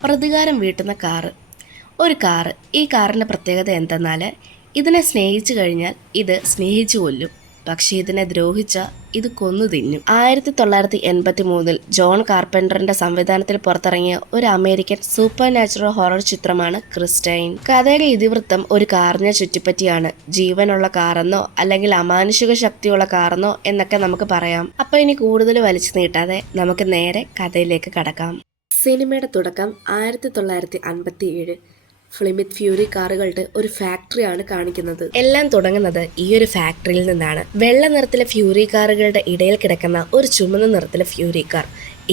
പ്രതികാരം വീട്ടുന്ന കാറ്. ഒരു കാറ്. ഈ കാറിൻ്റെ പ്രത്യേകത എന്തെന്നാൽ ഇതിനെ സ്നേഹിച്ചു കഴിഞ്ഞാൽ ഇത് സ്നേഹിച്ചു കൊല്ലും. പക്ഷേ ഇതിനെ ദ്രോഹിച്ച ഇത് കൊന്നു തിന്നും. 1983 ജോൺ കാർപെൻറ്ററിന്റെ സംവിധാനത്തിൽ പുറത്തിറങ്ങിയ ഒരു അമേരിക്കൻ സൂപ്പർ നാച്ചുറൽ ഹൊറർ ചിത്രമാണ് ക്രിസ്റ്റൈൻ. കഥയുടെ ഇതിവൃത്തം ഒരു കാറിനെ ചുറ്റിപ്പറ്റിയാണ്. ജീവനുള്ള കാറെന്നോ അല്ലെങ്കിൽ അമാനുഷിക ശക്തിയുള്ള കാറെന്നോ എന്നൊക്കെ നമുക്ക് പറയാം. അപ്പോൾ ഇനി കൂടുതൽ വലിച്ചു നീട്ടാതെ നമുക്ക് നേരെ കഥയിലേക്ക് കടക്കാം. സിനിമയുടെ തുടക്കം 1957. ഫ്ലിമിത് ഫ്യൂരി കാറുകളുടെ ഒരു ഫാക്ടറിയാണ് കാണിക്കുന്നത്. എല്ലാം തുടങ്ങുന്നത് ഈ ഒരു ഫാക്ടറിയിൽ നിന്നാണ്. വെള്ള നിറത്തിലെ ഫ്യൂരി കാറുകളുടെ ഇടയിൽ കിടക്കുന്ന ഒരു ചുമന്ന നിറത്തിലെ ഫ്യൂരി കാർ.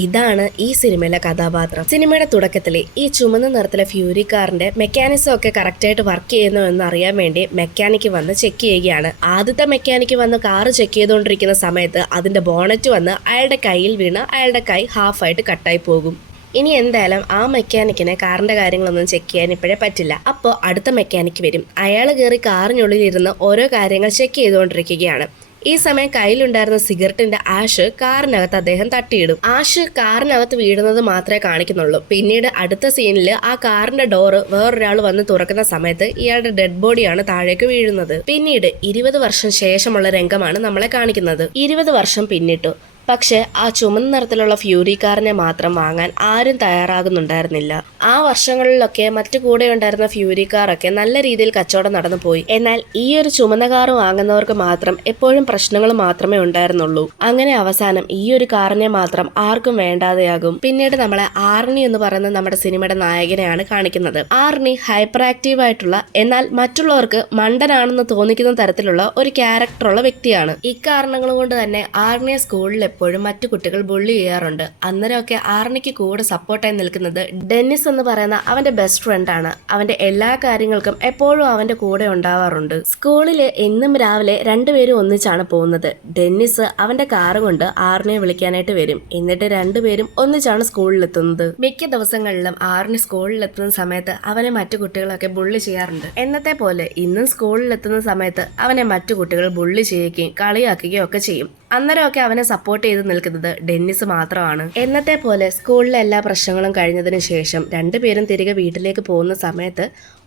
ഇതാണ് ഈ സിനിമയിലെ കഥാപാത്രം. സിനിമയുടെ തുടക്കത്തിൽ ഈ ചുമന്ന നിറത്തിലെ ഫ്യൂരി കാറിന്റെ മെക്കാനിസം ഒക്കെ കറക്റ്റായിട്ട് വർക്ക് ചെയ്യുന്നോ എന്ന് അറിയാൻ വേണ്ടി മെക്കാനിക്ക് വന്ന് ചെക്ക് ചെയ്യുകയാണ്. ആദ്യത്തെ മെക്കാനിക്ക് വന്ന് കാറ് ചെക്ക് ചെയ്തുകൊണ്ടിരിക്കുന്ന സമയത്ത് അതിന്റെ ബോണറ്റ് വന്ന് അയാളുടെ കയ്യിൽ വീണ് അയാളുടെ കൈ ഹാഫായിട്ട് കട്ടായി പോകും. ഇനി എന്തായാലും ആ മെക്കാനിക്കിന് കാറിന്റെ കാര്യങ്ങളൊന്നും ചെക്ക് ചെയ്യാൻ ഇപ്പോഴേ പറ്റില്ല. അപ്പോൾ അടുത്ത മെക്കാനിക്ക് വരും. അയാൾ കയറി കാറിനുള്ളിൽ ഇരുന്ന് ഓരോ കാര്യങ്ങൾ ചെക്ക് ചെയ്തുകൊണ്ടിരിക്കുകയാണ്. ഈ സമയം കയ്യിലുണ്ടായിരുന്ന സിഗരറ്റിന്റെ ആഷ് കാറിനകത്ത് അദ്ദേഹം തട്ടിയിടും. ആഷ് കാറിനകത്ത് വീഴുന്നത് മാത്രമേ കാണിക്കുന്നുള്ളൂ. പിന്നീട് അടുത്ത സീനിൽ ആ കാറിന്റെ ഡോറ് വേറൊരാൾ വന്ന് തുറക്കുന്ന സമയത്ത് ഇയാളുടെ ഡെഡ് ബോഡിയാണ് താഴേക്ക് വീഴുന്നത്. പിന്നീട് 20 വർഷം ശേഷമുള്ള രംഗമാണ് നമ്മളെ കാണിക്കുന്നത്. 20 വർഷം പിന്നിട്ടു. പക്ഷെ ആ ചുമന്ന നിറത്തിലുള്ള ഫ്യൂരി കാറിനെ മാത്രം വാങ്ങാൻ ആരും തയ്യാറാകുന്നുണ്ടായിരുന്നില്ല. ആ വർഷങ്ങളിലൊക്കെ മറ്റു കൂടെ ഉണ്ടായിരുന്ന ഫ്യൂരി കാറൊക്കെ നല്ല രീതിയിൽ കച്ചവടം നടന്നു പോയി. എന്നാൽ ഈ ഒരു ചുമന്ന കാർ വാങ്ങുന്നവർക്ക് മാത്രം എപ്പോഴും പ്രശ്നങ്ങൾ മാത്രമേ ഉണ്ടായിരുന്നുള്ളൂ. അങ്ങനെ അവസാനം ഈ ഒരു കാറിനെ മാത്രം ആർക്കും വേണ്ടാതെയാകും. പിന്നീട് നമ്മളെ ആർണി എന്ന് പറയുന്ന നമ്മുടെ സിനിമയുടെ നായകനെയാണ് കാണിക്കുന്നത്. ആർണി ഹൈപ്പർ ആക്റ്റീവ് ആയിട്ടുള്ള എന്നാൽ മറ്റുള്ളവർക്ക് മണ്ടനാണെന്ന് തോന്നിക്കുന്ന തരത്തിലുള്ള ഒരു ക്യാരക്ടറുള്ള വ്യക്തിയാണ്. ഇക്കാരണങ്ങൾ കൊണ്ട് തന്നെ ആർണിയെ സ്കൂളിൽ എപ്പോഴും മറ്റു കുട്ടികൾ ബുള്ളി ചെയ്യാറുണ്ട്. അന്നേരമൊക്കെ ആർണിക്ക് കൂടെ സപ്പോർട്ടായി നിൽക്കുന്നത് ഡെന്നിസ് എന്ന് പറയുന്ന അവന്റെ ബെസ്റ്റ് ഫ്രണ്ടാണ്. അവന്റെ എല്ലാ കാര്യങ്ങൾക്കും എപ്പോഴും അവന്റെ കൂടെ ഉണ്ടാവാറുണ്ട്. സ്കൂളില് എന്നും രാവിലെ രണ്ടുപേരും ഒന്നിച്ചാണ് പോകുന്നത്. ഡെന്നിസ് അവന്റെ കാറ് കൊണ്ട് ആർണിയെ വിളിക്കാനായിട്ട് വരും. എന്നിട്ട് രണ്ടുപേരും ഒന്നിച്ചാണ് സ്കൂളിലെത്തുന്നത്. മിക്ക ദിവസങ്ങളിലും ആർണി സ്കൂളിലെത്തുന്ന സമയത്ത് അവനെ മറ്റു കുട്ടികളൊക്കെ ബുള്ളി ചെയ്യാറുണ്ട്. എന്നത്തെ പോലെ ഇന്നും സ്കൂളിലെത്തുന്ന സമയത്ത് അവനെ മറ്റു കുട്ടികൾ ബുള്ളി ചെയ്യുകയും കളിയാക്കുകയും ഒക്കെ ചെയ്യും. അന്നേരമൊക്കെ അവനെ സപ്പോർട്ട് ചെയ്ത് നിൽക്കുന്നത് ഡെന്നിസ് മാത്രമാണ്. എന്നത്തെ പോലെ സ്കൂളിലെ എല്ലാ പ്രശ്നങ്ങളും കഴിഞ്ഞതിന് ശേഷം രണ്ടുപേരും തിരികെ വീട്ടിലേക്ക് പോകുന്ന സമയത്ത്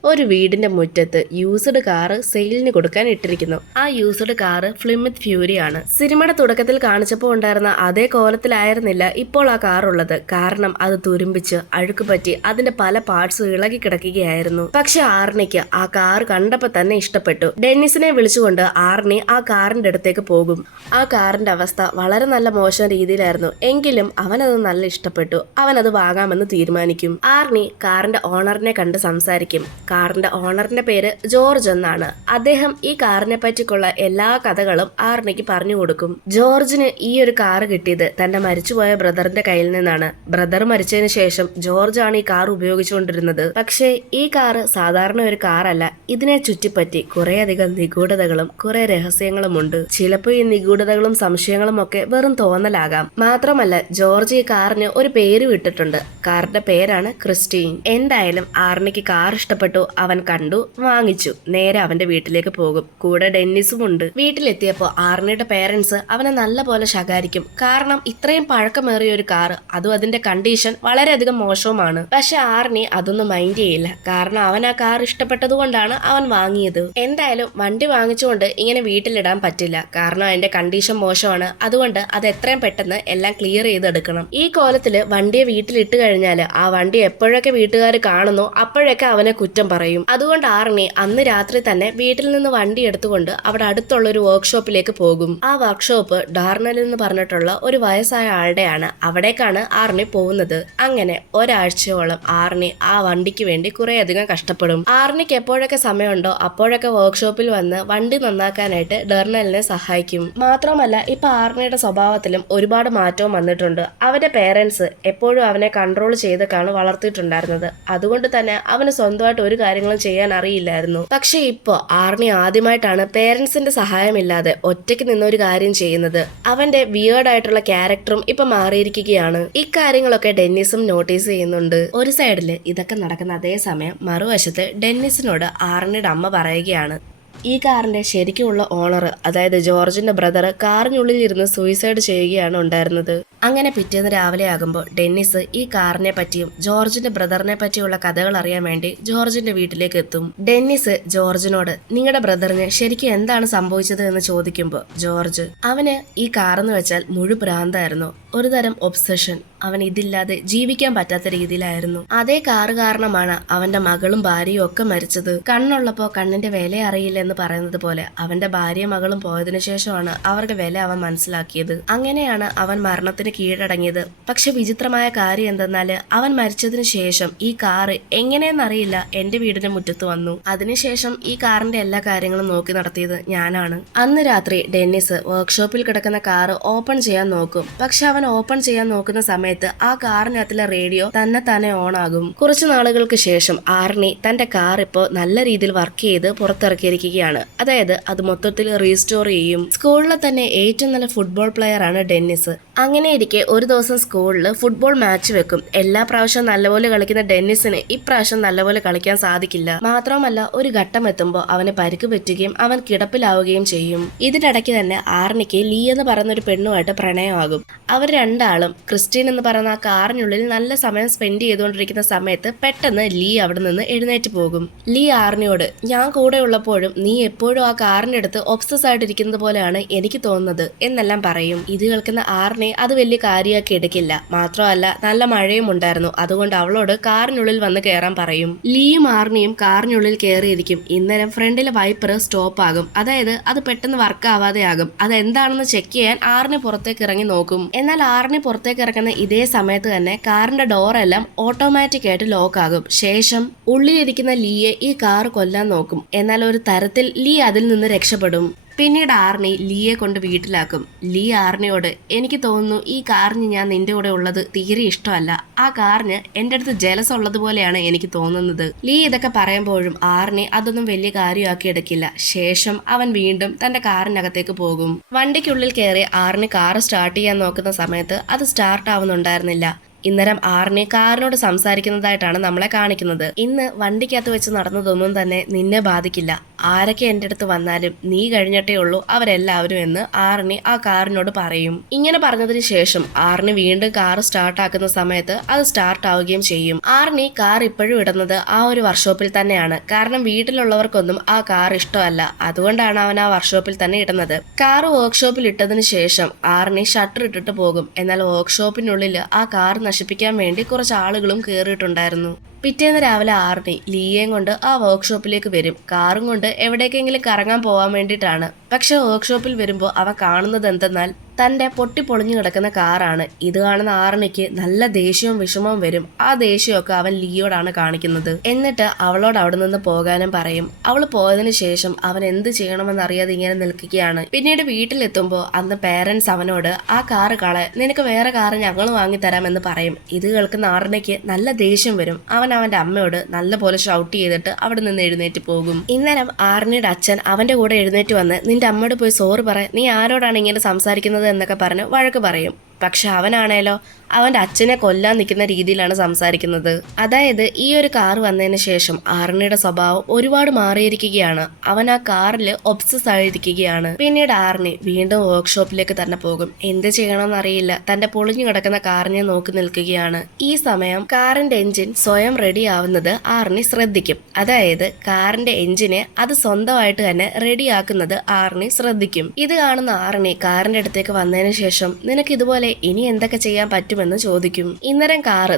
ഒരു വീടിന്റെ മുറ്റത്ത് യൂസ്ഡ് കാറ് സെയിലിന് കൊടുക്കാൻ ഇട്ടിരിക്കുന്നു. ആ യൂസ്ഡ് കാറ് ഫ്ലിമിത് ഫ്യൂരി ആണ്. സിനിമയുടെ തുടക്കത്തിൽ കാണിച്ചപ്പോൾ ഉണ്ടായിരുന്ന അതേ കോലത്തിലായിരുന്നില്ല ഇപ്പോൾ ആ കാർ ഉള്ളത്. കാരണം അത് തുരുമ്പിച്ച് അഴുക്ക് പറ്റി അതിന്റെ പല പാർട്സും ഇളകി കിടക്കുകയായിരുന്നു. പക്ഷെ ആർണിക്ക് ആ കാർ കണ്ടപ്പോൾ തന്നെ ഇഷ്ടപ്പെട്ടു. ഡെന്നിസിനെ വിളിച്ചുകൊണ്ട് ആർണി ആ കാറിന്റെ അടുത്തേക്ക് പോകും. ആ കാറിന്റെ അവസ്ഥ വളരെ നല്ല മോശം രീതിയിലായിരുന്നു. എങ്കിലും അവനത് നല്ല ഇഷ്ടപ്പെട്ടു. അവനത് വാങ്ങാമെന്ന് തീരുമാനിക്കും. ആർണി കാറിന്റെ ഓണറിനെ കണ്ട് സംസാരിക്കും. കാറിന്റെ ഓണറിന്റെ പേര് ജോർജ് എന്നാണ്. അദ്ദേഹം ഈ കാറിനെ പറ്റിയുള്ള എല്ലാ കഥകളും ആർണിക്ക് പറഞ്ഞു കൊടുക്കും. ജോർജിന് ഈ ഒരു കാറ് കിട്ടിയത് തന്റെ മരിച്ചുപോയ ബ്രദറിന്റെ കയ്യിൽ നിന്നാണ്. ബ്രദർ മരിച്ചതിന് ശേഷം ജോർജ് ആണ് ഈ കാർ ഉപയോഗിച്ചുകൊണ്ടിരുന്നത്. പക്ഷേ ഈ കാറ് സാധാരണ ഒരു കാറല്ല. ഇതിനെ ചുറ്റിപ്പറ്റി കുറേയധികം നിഗൂഢതകളും കുറെ രഹസ്യങ്ങളും ഉണ്ട്. ചിലപ്പോൾ ഈ നിഗൂഢതകളും സംശയങ്ങളും ഒക്കെ വെറും തോന്നലാകാം. മാത്രമല്ല ജോർജ് ഈ കാറിന് ഒരു പേര് വിട്ടിട്ടുണ്ട്. കാറിന്റെ പേരാണ് ക്രിസ്റ്റീൻ. എന്തായാലും ആർണിക്ക് കാർ ഇഷ്ടപ്പെട്ടു. അവൻ കണ്ടു, വാങ്ങിച്ചു. നേരെ അവന്റെ വീട്ടിലേക്ക് പോകും. കൂടെ ഡെന്നിസും ഉണ്ട്. വീട്ടിലെത്തിയപ്പോൾ ആർണിയുടെ പേരൻസ് അവനെ നല്ല പോലെ ശകാരിക്കും. കാരണം ഇത്രയും പഴക്കമേറിയ ഒരു കാർ, അതും അതിന്റെ കണ്ടീഷൻ വളരെയധികം മോശവുമാണ്. പക്ഷെ ആർണി അതൊന്നും മൈൻഡ് ചെയ്യില്ല. കാരണം അവൻ ആ കാർ ഇഷ്ടപ്പെട്ടതുകൊണ്ടാണ് അവൻ വാങ്ങിയത്. എന്തായാലും വണ്ടി വാങ്ങിച്ചുകൊണ്ട് ഇങ്ങനെ വീട്ടിലിടാൻ പറ്റില്ല. കാരണം അതിന്റെ കണ്ടീഷൻ മോശമാണ്. അതുകൊണ്ട് അത് എത്രയും പെട്ടെന്ന് എല്ലാം ക്ലിയർ ചെയ്തെടുക്കണം. ഈ കോലത്തില് വണ്ടിയെ വീട്ടിലിട്ട് കഴിഞ്ഞാൽ ആ വണ്ടി എപ്പോഴൊക്കെ വീട്ടുകാർ കാണുന്നു അപ്പോഴൊക്കെ അവനെ കുറ്റം പറയും. അതുകൊണ്ട് ആർണി അന്ന് രാത്രി തന്നെ വീട്ടിൽ നിന്ന് വണ്ടി എടുത്തുകൊണ്ട് അവിടെ അടുത്തുള്ള ഒരു വർക്ക്ഷോപ്പിലേക്ക് പോകും. ആ വർക്ക്ഷോപ്പ് ഡാർണൽ എന്ന് പറഞ്ഞിട്ടുള്ള ഒരു വയസ്സായ ആളുടെയാണ്. അവിടേക്കാണ് ആർണി പോകുന്നത്. അങ്ങനെ ഒരാഴ്ചയോളം ആർണി ആ വണ്ടിക്ക് വേണ്ടി കുറെ അധികം കഷ്ടപ്പെടും. ആർണിക്ക് എപ്പോഴൊക്കെ സമയമുണ്ടോ അപ്പോഴൊക്കെ വർക്ക്ഷോപ്പിൽ വന്ന് വണ്ടി നന്നാക്കാനായിട്ട് ഡർണലിനെ സഹായിക്കും. മാത്രമല്ല ഇപ്പൊ ആർണിയുടെ സ്വഭാവത്തിലും ഒരുപാട് മാറ്റവും വന്നിട്ടുണ്ട്. അവന്റെ പേരൻസ് എപ്പോഴും അവനെ കൺട്രോൾ ചെയ്തൊക്കെയാണ് വളർത്തിയിട്ടുണ്ടായിരുന്നത്. അതുകൊണ്ട് തന്നെ അവന് സ്വന്തമായിട്ട് ഒരു കാര്യങ്ങളും ചെയ്യാൻ അറിയില്ലായിരുന്നു. പക്ഷെ ഇപ്പോ ആർണി ആദ്യമായിട്ടാണ് പേരൻസിന്റെ സഹായമില്ലാതെ ഒറ്റയ്ക്ക് നിന്നൊരു കാര്യം ചെയ്യുന്നത്. അവന്റെ വിയേർഡ് ആയിട്ടുള്ള ക്യാരക്ടറും ഇപ്പൊ മാറിയിരിക്കുകയാണ്. ഇക്കാര്യങ്ങളൊക്കെ ഡെന്നിസും നോട്ടീസ് ചെയ്യുന്നുണ്ട്. ഒരു സൈഡില് ഇതൊക്കെ നടക്കുന്ന അതേ സമയം മറുവശത്ത് ഡെന്നിസിനോട് ആർണിയുടെ അമ്മ പറയുകയാണ്, ഈ കാറിന്റെ ശരിക്കുമുള്ള ഓണർ, അതായത് ജോർജിന്റെ ബ്രദർ, കാറിനുള്ളിൽ ഇരുന്ന് സൂയിസൈഡ് ചെയ്യുകയാണ് ഉണ്ടായിരുന്നത്. അങ്ങനെ പിറ്റേന്ന് രാവിലെ ആകുമ്പോൾ ഡെന്നിസ് ഈ കാറിനെ പറ്റിയും ജോർജിന്റെ ബ്രദറിനെ പറ്റിയുള്ള കഥകൾ അറിയാൻ വേണ്ടി ജോർജിന്റെ വീട്ടിലേക്ക് എത്തും. ഡെന്നിസ് ജോർജിനോട് നിങ്ങളുടെ ബ്രദറിന് ശരിക്കും എന്താണ് സംഭവിച്ചത് എന്ന് ചോദിക്കുമ്പോൾ ജോർജ്, അവന് ഈ കാറെന്ന് വെച്ചാൽ ഭ്രാന്തായിരുന്നു, ഒരു തരം ഒബ്സഷൻ. അവൻ ഇതില്ലാതെ ജീവിക്കാൻ പറ്റാത്ത രീതിയിലായിരുന്നു. അതേ കാറ് കാരണമാണ് അവന്റെ മകളും ഭാര്യയും ഒക്കെ മരിച്ചത്. കണ്ണുള്ളപ്പോ കണ്ണിന്റെ വില അറിയില്ല എന്ന് പറയുന്നത് പോലെ അവന്റെ ഭാര്യയും മകളും പോയതിനു ശേഷമാണ് അവരുടെ വില അവൻ മനസ്സിലാക്കിയത്. അങ്ങനെയാണ് അവൻ മരണത്തിന് കീഴടങ്ങിയത്. പക്ഷെ വിചിത്രമായ കാര്യം എന്തെന്നാല് അവൻ മരിച്ചതിന് ശേഷം ഈ കാറ് എങ്ങനെയെന്നറിയില്ല എന്റെ വീടിന്റെ മുറ്റത്ത് വന്നു. അതിനുശേഷം ഈ കാറിന്റെ എല്ലാ കാര്യങ്ങളും നോക്കി നടത്തിയത് ഞാനാണ്. അന്ന് രാത്രി ഡെന്നിസ് വർക്ക്ഷോപ്പിൽ കിടക്കുന്ന കാറ് ഓപ്പൺ ചെയ്യാൻ നോക്കും. പക്ഷെ അവൻ ഓപ്പൺ ചെയ്യാൻ നോക്കുന്ന സമയത്ത് ആ കാറിനകത്തിലെ റേഡിയോ തന്നെ ഓൺ ആകും. കുറച്ചു നാളുകൾക്ക് ശേഷം ആർണി തന്റെ കാർ ഇപ്പോൾ നല്ല രീതിയിൽ വർക്ക് ചെയ്ത് പുറത്തിറക്കിയിരിക്കുകയാണ്. അതായത് അത് മൊത്തത്തിൽ റീസ്റ്റോർ ചെയ്യും. സ്കൂളിലെ തന്നെ ഏറ്റവും നല്ല ഫുട്ബോൾ പ്ലെയർ ആണ് ഡെന്നിസ്. അങ്ങനെ ഇരിക്കെ ഒരു ദിവസം സ്കൂളിൽ ഫുട്ബോൾ മാച്ച് വെക്കും. എല്ലാ പ്രാവശ്യവും നല്ലപോലെ കളിക്കുന്ന ഡെന്നിസിന് ഇപ്രാവശ്യം നല്ലപോലെ കളിക്കാൻ സാധിക്കില്ല. മാത്രമല്ല ഒരു ഘട്ടം എത്തുമ്പോൾ അവന് പരിക്ക് പറ്റുകയും അവൻ കിടപ്പിലാവുകയും ചെയ്യും. ഇതിനിടയ്ക്ക് തന്നെ ആർണിക്ക് ലീ എന്ന് പറയുന്ന ഒരു പെണ്ണുമായിട്ട് പ്രണയമാകും. അവർ രണ്ടാളും ക്രിസ്റ്റീൻ എന്ന് പറയുന്ന ആ കാറിനുള്ളിൽ നല്ല സമയം സ്പെൻഡ് ചെയ്തുകൊണ്ടിരിക്കുന്ന സമയത്ത് പെട്ടെന്ന് ലീ അവിടെ നിന്ന് എഴുന്നേറ്റ് പോകും. ലീ ആർണിയോട്, ഞാൻ കൂടെ ഉള്ളപ്പോഴും നീ എപ്പോഴും ആ കാറിന്റെ അടുത്ത് ഒബ്സസ് ആയിട്ടിരിക്കുന്നത് പോലെയാണ് എനിക്ക് തോന്നുന്നത് എന്നെല്ലാം പറയും. ഇത് കേൾക്കുന്ന ആർണി അത് വലിയ കാര്യമാക്കി എടുക്കില്ല. മാത്രമല്ല നല്ല മഴയും ഉണ്ടായിരുന്നു. അതുകൊണ്ട് അവളോട് കാറിനുള്ളിൽ വന്ന് കയറാൻ പറയും. ലീയും ആർണിയും കാറിനുള്ളിൽ കയറിയിരിക്കും. ഇന്നേരം ഫ്രണ്ടിലെ വൈപ്പർ സ്റ്റോപ്പ് ആകും. അതായത് അത് പെട്ടെന്ന് വർക്ക് ആവാതെ ആകും. അതെന്താണെന്ന് ചെക്ക് ചെയ്യാൻ ആർണി പുറത്തേക്ക് ഇറങ്ങി നോക്കും. എന്നാൽ ആർണി പുറത്തേക്ക് ഇറങ്ങുന്ന ഇതേ സമയത്ത് തന്നെ കാറിന്റെ ഡോറെല്ലാം ഓട്ടോമാറ്റിക് ആയിട്ട് ലോക്ക് ആകും. ശേഷം ഉള്ളിലിരിക്കുന്ന ലീയെ ഈ കാർ കൊല്ലാൻ നോക്കും. എന്നാൽ ഒരു തരത്തിൽ ലീ അതിൽ നിന്ന് രക്ഷപ്പെടും. പിന്നീട് ആർണി ലീയെ കൊണ്ട് വീട്ടിലാക്കും. ലീ ആർണിയോട്, എനിക്ക് തോന്നുന്നു ഈ കാറിന് ഞാൻ നിന്റെ കൂടെ ഉള്ളത് തീരെ ഇഷ്ടമല്ല. ആ കാറിന് എന്റെ അടുത്ത് ജലസ് ഉള്ളതുപോലെയാണ് എനിക്ക് തോന്നുന്നത്. ലീ ഇതൊക്കെ പറയുമ്പോഴും ആർണി അതൊന്നും വലിയ കാര്യമാക്കി എടുക്കില്ല. ശേഷം അവൻ വീണ്ടും തന്റെ കാറിനകത്തേക്ക് പോകും. വണ്ടിക്കുള്ളിൽ കയറി ആർണി കാർ സ്റ്റാർട്ട് ചെയ്യാൻ നോക്കുന്ന സമയത്ത് അത് സ്റ്റാർട്ട് ആവുന്നുണ്ടായിരുന്നില്ല. ഇന്നേരം ആർണി കാറിനോട് സംസാരിക്കുന്നതായിട്ടാണ് നമ്മളെ കാണിക്കുന്നത്. ഇന്ന് വണ്ടിക്കകത്ത് വെച്ച് നടന്നതൊന്നും തന്നെ നിന്നെ ബാധിക്കില്ല. ആരൊക്കെ എന്റെ അടുത്ത് വന്നാലും നീ കഴിഞ്ഞിട്ടേ ഉള്ളൂ അവരെല്ലാവരും എന്ന് ആർണി ആ കാറിനോട് പറയും. ഇങ്ങനെ പറഞ്ഞതിന് ശേഷം ആർണി വീണ്ടും കാർ സ്റ്റാർട്ട് ആക്കുന്ന സമയത്ത് അത് സ്റ്റാർട്ട് ആവുകയും ചെയ്യും. ആർണി കാർ ഇപ്പോഴും ഇടുന്നത് ആ ഒരു വർക്ക്ഷോപ്പിൽ തന്നെയാണ്. കാരണം വീട്ടിലുള്ളവർക്കൊന്നും ആ കാർ ഇഷ്ടമല്ല. അതുകൊണ്ടാണ് അവൻ ആ വർക്ക്ഷോപ്പിൽ തന്നെ ഇടുന്നത്. കാർ വർക്ക്ഷോപ്പിൽ ഇട്ടതിന് ശേഷം ആർണി ഷട്ടർ ഇട്ടിട്ട് പോകും. എന്നാൽ വർക്ക്ഷോപ്പിനുള്ളിൽ ആ കാർ നശിപ്പിക്കാൻ വേണ്ടി കുറച്ച് ആളുകളും കയറിയിട്ടുണ്ടായിരുന്നു. പിറ്റേന്ന് രാവിലെ ആർണി ലീയേയും കൊണ്ട് ആ വർക്ക്ഷോപ്പിലേക്ക് വരും. കാറും കൊണ്ട് എവിടേക്കെങ്കിലും കറങ്ങാൻ പോവാൻ വേണ്ടിയിട്ടാണ്. പക്ഷെ വർക്ക്ഷോപ്പിൽ വരുമ്പോൾ അവ കാണുന്നത് എന്തെന്നാൽ തന്റെ പൊട്ടിപ്പൊളിഞ്ഞു കിടക്കുന്ന കാറാണ്. ഇത് കാണുന്ന ആർണിക്ക് നല്ല ദേഷ്യവും വിഷമവും വരും. ആ ദേഷ്യമൊക്കെ അവൻ ലീയോടാണ് കാണിക്കുന്നത്. എന്നിട്ട് അവളോട് അവിടെ നിന്ന് പോകാനും പറയും. അവൾ പോയതിനു ശേഷം അവൻ എന്ത് ചെയ്യണമെന്ന് അറിയാതെ ഇങ്ങനെ നിൽക്കുകയാണ്. പിന്നീട് വീട്ടിലെത്തുമ്പോൾ അന്ന് പേരൻസ് അവനോട് ആ കാറ് നിനക്ക് വേറെ കാറ് ഞങ്ങൾ വാങ്ങിത്തരാമെന്ന് പറയും. ഇത് കേൾക്കുന്ന ആർണിക്ക് നല്ല ദേഷ്യം വരും. അവൻ അവന്റെ അമ്മയോട് നല്ലപോലെ ഷൗട്ട് ചെയ്തിട്ട് അവിടെ നിന്ന് എഴുന്നേറ്റ് പോകും. ഇന്നേരം ആർണിയുടെ അച്ഛൻ അവന്റെ കൂടെ എഴുന്നേറ്റ് വന്ന് നിന്റെ അമ്മയോട് പോയി സോറി പറ, നീ ആരോടാണ് ഇങ്ങനെ സംസാരിക്കുന്നത് എന്നൊക്കെ പറഞ്ഞ് വഴക്ക് പറയും. പക്ഷെ അവനാണേലോ അവന്റെ അച്ഛനെ കൊല്ലാൻ നിൽക്കുന്ന രീതിയിലാണ് സംസാരിക്കുന്നത്. അതായത് ഈ ഒരു കാർ വന്നതിന് ശേഷം ആർണിയുടെ സ്വഭാവം ഒരുപാട് മാറിയിരിക്കുകയാണ്. അവൻ ആ കാറിൽ ഒബ്സസ് ആയിരിക്കുകയാണ്. പിന്നീട് ആർണി വീണ്ടും വർക്ക്ഷോപ്പിലേക്ക് തന്നെ പോകും. എന്ത് ചെയ്യണമെന്ന് അറിയില്ല. തന്റെ പൊളിഞ്ഞു കിടക്കുന്ന കാറിനെ നോക്കി നിൽക്കുകയാണ്. ഈ സമയം കാറിന്റെ എഞ്ചിൻ സ്വയം റെഡി ആവുന്നത് ആർണി ശ്രദ്ധിക്കും. അതായത് കാറിന്റെ എഞ്ചിനെ അത് സ്വന്തമായിട്ട് തന്നെ റെഡിയാക്കുന്നത് ആർണി ശ്രദ്ധിക്കും. ഇത് കാണുന്ന ആർണി കാറിന്റെ അടുത്തേക്ക് വന്നതിന് ശേഷം നിനക്ക് ഇതുപോലെ ഇനി എന്തൊക്കെ ചെയ്യാൻ പറ്റുമെന്ന് ചോദിക്കും. ഇന്നേരം കാറ്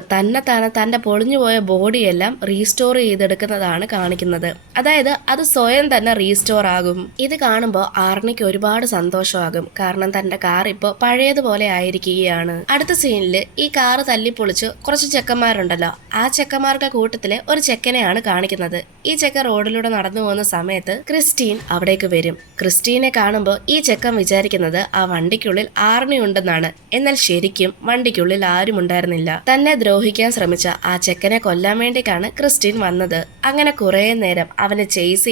തന്റെ പൊളിഞ്ഞുപോയ ബോഡിയെല്ലാം റീസ്റ്റോർ ചെയ്തെടുക്കുന്നതാണ് കാണിക്കുന്നത്. അതായത് അത് സ്വയം തന്നെ റീസ്റ്റോർ ആകും. ഇത് കാണുമ്പോൾ ആർണിക്ക് ഒരുപാട് സന്തോഷമാകും. കാരണം തന്റെ കാർ ഇപ്പോൾ പഴയതുപോലെ ആയിരിക്കുകയാണ്. അടുത്ത സീനില് ഈ കാറ് തല്ലിപ്പൊളിച്ച് കുറച്ച് ചെക്കന്മാരുണ്ടല്ലോ, ആ ചെക്കന്മാരുടെ കൂട്ടത്തിലെ ഒരു ചെക്കനെയാണ് കാണിക്കുന്നത്. ഈ ചെക്കൻ റോഡിലൂടെ നടന്നു പോകുന്ന സമയത്ത് ക്രിസ്റ്റീൻ അവിടേക്ക് വരും. ക്രിസ്റ്റീനെ കാണുമ്പോൾ ഈ ചെക്കൻ വിചാരിക്കുന്നത് ആ വണ്ടിക്കുള്ളിൽ ആർണി ഉണ്ടെന്നാണ്. എന്നാൽ ശരിക്കും വണ്ടിക്കുള്ളിൽ ആരും ഉണ്ടായിരുന്നില്ല. തന്നെ ദ്രോഹിക്കാൻ ശ്രമിച്ച ആ ചെക്കനെ കൊല്ലാൻ വേണ്ടിയിട്ടാണ് ക്രിസ്റ്റീൻ വന്നത്. അങ്ങനെ കുറെ നേരം അവനെ ചേസ്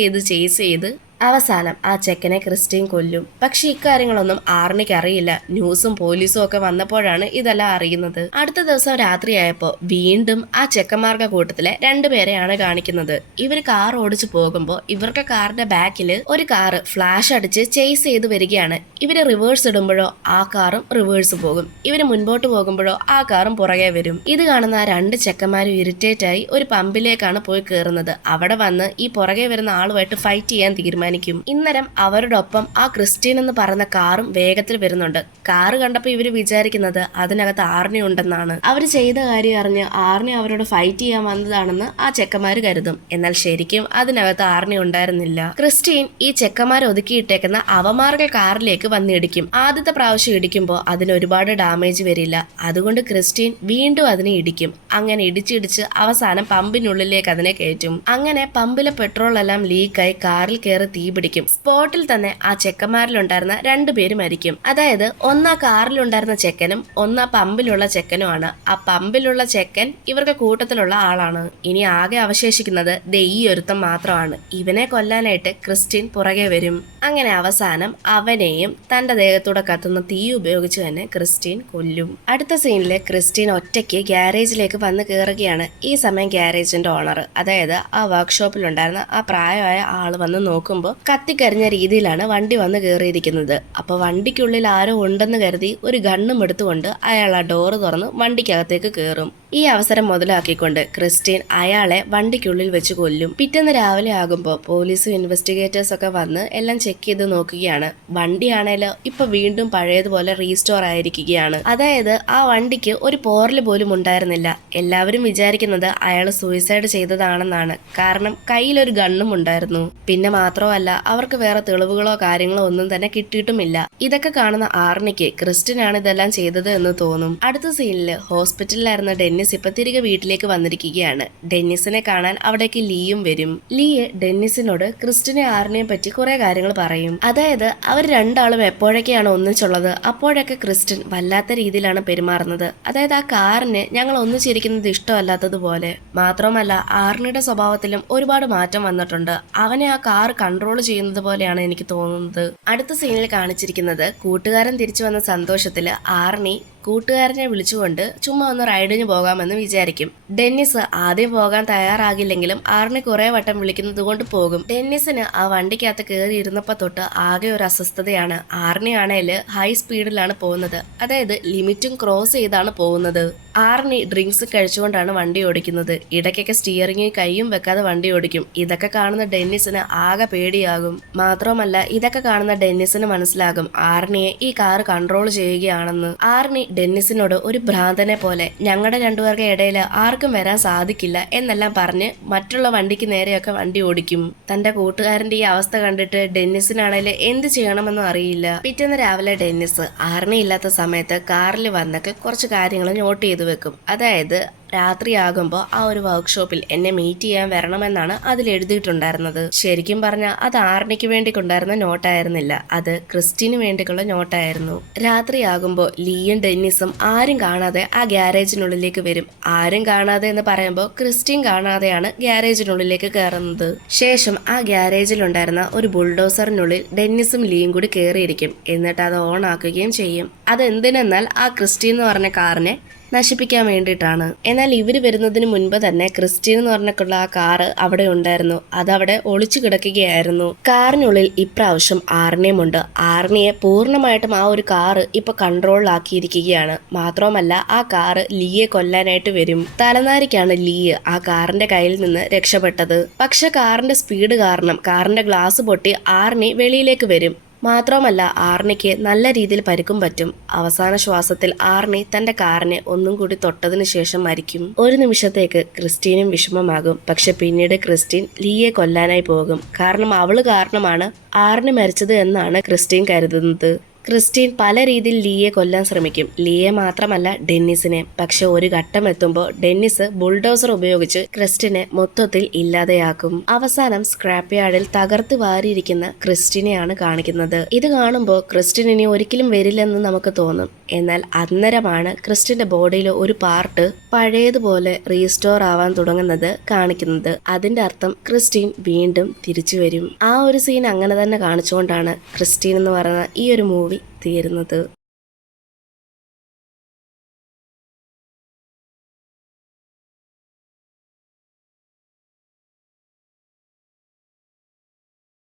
ചെയ്ത് അവസാനം ആ ചെക്കനെ ക്രിസ്റ്റീൻ കൊല്ലും. പക്ഷെ ഇക്കാര്യങ്ങളൊന്നും ആർണിക്ക് അറിയില്ല. ന്യൂസും പോലീസും ഒക്കെ വന്നപ്പോഴാണ് ഇതെല്ലാം അറിയുന്നത്. അടുത്ത ദിവസം രാത്രിയായപ്പോ വീണ്ടും ആ ചെക്കന്മാരുടെ കൂട്ടത്തിലെ രണ്ടുപേരെയാണ് കാണിക്കുന്നത്. ഇവര് കാർ ഓടിച്ചു പോകുമ്പോ ഇവരുടെ കാറിന്റെ ബാക്കില് ഒരു കാറ് ഫ്ലാഷ് അടിച്ച് ചേസ് ചെയ്ത് വരികയാണ്. ഇവര് റിവേഴ്സ് ഇടുമ്പോഴോ ആ കാറും റിവേഴ്സ് പോകും. ഇവര് മുൻപോട്ട് പോകുമ്പോഴോ ആ കാറും പുറകെ വരും. ഇത് കാണുന്ന ആ രണ്ട് ചെക്കന്മാരും ഇറിറ്റേറ്റ് ആയി ഒരു പമ്പിലേക്കാണ് പോയി കയറുന്നത്. അവിടെ വന്ന് ഈ പുറകെ വരുന്ന ആളുമായിട്ട് ഫൈറ്റ് ചെയ്യാൻ തീരുമാനിക്കും. ഇന്നരം അവരോടൊപ്പം ആ ക്രിസ്റ്റീൻ എന്ന് പറയുന്ന കാറും വേഗത്തിൽ വരുന്നുണ്ട്. കാറ് കണ്ടപ്പോൾ ഇവര് വിചാരിക്കുന്നത് അതിനകത്ത് ആർണി ഉണ്ടെന്നാണ്. അവര് ചെയ്ത കാര്യം അറിഞ്ഞ് ആർണി അവരോട് ഫൈറ്റ് ചെയ്യാൻ വന്നതാണെന്ന് ആ ചെക്കന്മാര് കരുതും. എന്നാൽ ശരിക്കും അതിനകത്ത് ആർണി ഉണ്ടായിരുന്നില്ല. ക്രിസ്റ്റീൻ ഈ ചെക്കന്മാർ ഒതുക്കിയിട്ടേക്കുന്ന അവമാർഗ കാറിലേക്ക് വന്നിടിക്കും. ആദ്യത്തെ പ്രാവശ്യം ഇടിക്കുമ്പോൾ അതിന് ഒരുപാട് ഡാമേജ് വരില്ല. അതുകൊണ്ട് ക്രിസ്റ്റീൻ വീണ്ടും അതിനെ ഇടിക്കും. അങ്ങനെ ഇടിച്ചിടിച്ച് അവസാനം പമ്പിനുള്ളിലേക്ക് അതിനെ കയറ്റും. അങ്ങനെ പമ്പിലെ പെട്രോൾ എല്ലാം ലീക്കായി കാറിൽ കയറി തീ പിടിക്കും. സ്പോട്ടിൽ തന്നെ ആ ചെക്കന്മാരിലുണ്ടായിരുന്ന രണ്ടുപേര് മരിക്കും. അതായത് ഒന്നാ കാറിലുണ്ടായിരുന്ന ചെക്കനും ഒന്നാ പമ്പിലുള്ള ചെക്കനുമാണ്. ആ പമ്പിലുള്ള ചെക്കൻ ഇവർക്ക് കൂട്ടത്തിലുള്ള ആളാണ്. ഇനി ആകെ അവശേഷിക്കുന്നത് ഈ ഒരുത്തം മാത്രമാണ്. ഇവനെ കൊല്ലാനായിട്ട് ക്രിസ്റ്റീൻ പുറകെ വരും. അങ്ങനെ അവസാനം അവനെയും തന്റെ ദേഹത്തൂടെ കത്തുന്ന തീ ഉപയോഗിച്ച് തന്നെ ക്രിസ്റ്റീൻ കൊല്ലും. അടുത്ത സീനില് ക്രിസ്റ്റീൻ ഒറ്റയ്ക്ക് ഗ്യാരേജിലേക്ക് വന്ന് കയറുകയാണ്. ഈ സമയം ഗ്യാരേജിന്റെ ഓണർ, അതായത് ആ വർക്ക്ഷോപ്പിലുണ്ടായിരുന്ന ആ പ്രായമായ ആള് വന്ന് നോക്കുമ്പോൾ കത്തിക്കരിഞ്ഞ രീതിയിലാണ് വണ്ടി വന്ന് കയറിയിരിക്കുന്നത്. അപ്പൊ വണ്ടിക്കുള്ളിൽ ആരോ ഉണ്ടെന്ന് കരുതി ഒരു ഗണ്ണും എടുത്തുകൊണ്ട് അയാൾ ആ ഡോറ് തുറന്ന് വണ്ടിക്കകത്തേക്ക് കയറും. ഈ അവസരം മുതലാക്കിക്കൊണ്ട് ക്രിസ്റ്റീൻ അയാളെ വണ്ടിക്കുള്ളിൽ വെച്ച് കൊല്ലും. പിറ്റേന്ന് രാവിലെ ആകുമ്പോൾ പോലീസും ഇൻവെസ്റ്റിഗേറ്റേഴ്സ് ഒക്കെ വന്ന് എല്ലാം ചെക്ക് ചെയ്ത് നോക്കുകയാണ്. വണ്ടിയാണേലോ ഇപ്പൊ വീണ്ടും പഴയതുപോലെ റീസ്റ്റോർ ആയിരിക്കുകയാണ്. അതായത് ആ വണ്ടിക്ക് ഒരു പോറല് പോലും ഉണ്ടായിരുന്നില്ല. എല്ലാവരും വിചാരിക്കുന്നത് അയാൾ സൂയിസൈഡ് ചെയ്തതാണെന്നാണ്. കാരണം കയ്യിലൊരു ഗണ്ണും ഉണ്ടായിരുന്നു. പിന്നെ മാത്രമല്ല അവർക്ക് വേറെ തെളിവുകളോ കാര്യങ്ങളോ ഒന്നും തന്നെ കിട്ടിയിട്ടുമില്ല. ഇതൊക്കെ കാണുന്ന ആർണിക്ക് ക്രിസ്റ്റീനാണ് ഇതെല്ലാം ചെയ്തത് എന്ന് തോന്നും. അടുത്ത സീനില് ഹോസ്പിറ്റലിലായിരുന്ന ഡെന്നിസ് ഇപ്പൊ തിരികെ വീട്ടിലേക്ക് വന്നിരിക്കുകയാണ്. ഡെന്നിസിനെ കാണാൻ അവിടേക്ക് ലീയും വരും. ലീ ഡെന്നിസിനോട് ക്രിസ്റ്റീനെ ആർണിയെ പറ്റി കുറെ കാര്യങ്ങൾ പറയും. അതായത് അവർ രണ്ടാളും എപ്പോഴൊക്കെയാണ് ഒന്നിച്ചുള്ളത് അപ്പോഴൊക്കെ ക്രിസ്റ്റീൻ വല്ലാത്ത രീതിയിലാണ് പെരുമാറുന്നത്. അതായത് ആ കാറിന് ഞങ്ങൾ ഒന്നിച്ചിരിക്കുന്നത് ഇഷ്ടമല്ലാത്തതുപോലെ. മാത്രമല്ല ആർണിയുടെ സ്വഭാവത്തിലും ഒരുപാട് മാറ്റം വന്നിട്ടുണ്ട്. അവനെ ആ കാർ കൺട്രോൾ ചെയ്യുന്നത് പോലെയാണ് എനിക്ക് തോന്നുന്നത്. അടുത്ത സീനിൽ കാണിച്ചിരിക്കുന്നത് കൂട്ടുകാരൻ തിരിച്ചു വന്ന സന്തോഷത്തില് ആർണി കൂട്ടുകാരനെ വിളിച്ചുകൊണ്ട് ചുമ്മാ ഒന്ന് റൈഡിന് പോകാമെന്ന് വിചാരിക്കും. ഡെന്നിസ് ആദ്യം പോകാൻ തയ്യാറാകില്ലെങ്കിലും ആർണി കുറെ വട്ടം വിളിക്കുന്നത് കൊണ്ട് പോകും. ഡെന്നിസിന് ആ വണ്ടിക്കകത്ത് കയറി ഇരുന്നപ്പോ തൊട്ട് ആകെ ഒരു അസ്വസ്ഥതയാണ്. ആർണി ആണേല് ഹൈ സ്പീഡിലാണ് പോകുന്നത്. അതായത് ലിമിറ്റും ക്രോസ് ചെയ്താണ് പോകുന്നത്. ആർണി ഡ്രിങ്ക്സ് കഴിച്ചുകൊണ്ടാണ് വണ്ടി ഓടിക്കുന്നത്. ഇടയ്ക്കൊക്കെ സ്റ്റിയറിംഗിൽ കൈയും വെക്കാതെ വണ്ടി ഓടിക്കും. ഇതൊക്കെ കാണുന്ന ഡെന്നിസിന് ആകെ പേടിയാകും. മാത്രമല്ല ഇതൊക്കെ കാണുന്ന ഡെന്നിസിന് മനസ്സിലാകും ആർണിയെ ഈ കാർ കൺട്രോൾ ചെയ്യുകയാണെന്ന്. ആർണി ഡെന്നിസിനോട് ഒരു ഭ്രാന്തനെ പോലെ ഞങ്ങളുടെ രണ്ടുപേരുടെ ഇടയിൽ ആർക്കും വരാൻ സാധിക്കില്ല എന്നെല്ലാം പറഞ്ഞ് മറ്റുള്ള വണ്ടിക്ക് നേരെയൊക്കെ വണ്ടി ഓടിക്കും. തന്റെ കൂട്ടുകാരന്റെ ഈ അവസ്ഥ കണ്ടിട്ട് ഡെന്നിസിനാണേല് എന്ത് ചെയ്യണമെന്നും അറിയില്ല. പിറ്റേന്ന് രാവിലെ ഡെന്നിസ് ആർണി ഇല്ലാത്ത സമയത്ത് കാറിൽ വന്നൊക്കെ കുറച്ച് കാര്യങ്ങൾ നോട്ട് ചെയ്തു വെക്കും. അതായത് രാത്രിയാകുമ്പോൾ ആ ഒരു വർക്ക്ഷോപ്പിൽ എന്നെ മീറ്റ് ചെയ്യാൻ വരണമെന്നാണ് അതിൽ എഴുതിയിട്ടുണ്ടായിരുന്നത്. ശരിക്കും പറഞ്ഞാൽ അത് ആർണിക്ക് വേണ്ടി കൊണ്ടായിരുന്ന നോട്ടായിരുന്നില്ല, അത് ക്രിസ്റ്റീന് വേണ്ടിയുള്ള നോട്ടായിരുന്നു. രാത്രിയാകുമ്പോൾ ലീയും ഡെന്നിസും ആരും കാണാതെ ആ ഗ്യാരേജിനുള്ളിലേക്ക് വരും. ആരും കാണാതെ എന്ന് പറയുമ്പോൾ ക്രിസ്റ്റീൻ കാണാതെയാണ് ഗ്യാരേജിനുള്ളിലേക്ക് കയറുന്നത്. ശേഷം ആ ഗ്യാരേജിലുണ്ടായിരുന്ന ഒരു ബുൾഡോസറിനുള്ളിൽ ഡെന്നിസും ലീയും കൂടി കയറിയിരിക്കും. എന്നിട്ട് അത് ഓൺ ആക്കുകയും ചെയ്യും. അതെന്തിനെന്നാൽ ആ ക്രിസ്റ്റീൻ എന്ന് പറഞ്ഞ കാറിനെ നശിപ്പിക്കാൻ വേണ്ടിയിട്ടാണ്. എന്നാൽ ഇവര് വരുന്നതിന് മുൻപ് തന്നെ ക്രിസ്റ്റീൻ എന്ന് പറഞ്ഞിട്ടുള്ള ആ കാറ് അവിടെ ഉണ്ടായിരുന്നു. അതവിടെ ഒളിച്ചു കിടക്കുകയായിരുന്നു. കാറിനുള്ളിൽ ഇപ്രാവശ്യം ആർണിയുമുണ്ട്. ആർണിയെ പൂർണ്ണമായിട്ടും ആ ഒരു കാറ് ഇപ്പൊ കൺട്രോളിലാക്കിയിരിക്കുകയാണ്. മാത്രവുമല്ല ആ കാറ് ലീയെ കൊല്ലാനായിട്ട് വരും. തലനാരിക്കാണ് ലീ ആ കാറിന്റെ കയ്യിൽ നിന്ന് രക്ഷപ്പെട്ടത്. പക്ഷെ കാറിന്റെ സ്പീഡ് കാരണം കാറിന്റെ ഗ്ലാസ് പൊട്ടി ആർണി വെളിയിലേക്ക് വരും. മാത്രമല്ല ആർണിക്ക് നല്ല രീതിയിൽ പരിക്കും പറ്റും. അവസാന ശ്വാസത്തിൽ ആർണി തന്റെ കാറിനെ ഒന്നും കൂടി തൊട്ടതിനു ശേഷം മരിക്കും. ഒരു നിമിഷത്തേക്ക് ക്രിസ്റ്റീനും വിഷമമാകും. പക്ഷെ പിന്നീട് ക്രിസ്റ്റീൻ ലീയെ കൊല്ലാനായി പോകും. കാരണം അവള് കാരണമാണ് ആർണി മരിച്ചത് എന്നാണ് ക്രിസ്റ്റീൻ കരുതുന്നത്. ക്രിസ്റ്റീൻ പല രീതിയിൽ ലീയെ കൊല്ലാൻ ശ്രമിക്കും. ലീയെ മാത്രമല്ല ഡെന്നിസിനെ. പക്ഷെ ഒരു ഘട്ടം എത്തുമ്പോൾ ഡെന്നിസ് ബുൾഡോസർ ഉപയോഗിച്ച് ക്രിസ്റ്റിനെ മൊത്തത്തിൽ ഇല്ലാതെയാക്കും. അവസാനം സ്ക്രാപ്പ് യാർഡിൽ തകർത്ത് വാരിയിരിക്കുന്ന ക്രിസ്റ്റിനെയാണ് കാണിക്കുന്നത്. ഇത് കാണുമ്പോൾ ക്രിസ്റ്റിൻ ഇനി ഒരിക്കലും വരില്ലെന്ന് നമുക്ക് തോന്നും. എന്നാൽ അന്നേരമാണ് ക്രിസ്റ്റിന്റെ ബോഡിയിലെ ഒരു പാർട്ട് പഴയതുപോലെ റീസ്റ്റോർ ആവാൻ തുടങ്ങുന്നത് കാണിക്കുന്നത്. അതിന്റെ അർത്ഥം ക്രിസ്റ്റീൻ വീണ്ടും തിരിച്ചു വരും. ആ ഒരു സീൻ അങ്ങനെ തന്നെ കാണിച്ചുകൊണ്ടാണ് ക്രിസ്റ്റീൻ എന്ന് പറയുന്ന ഈ ഒരു മൂവി തീരുന്നത്.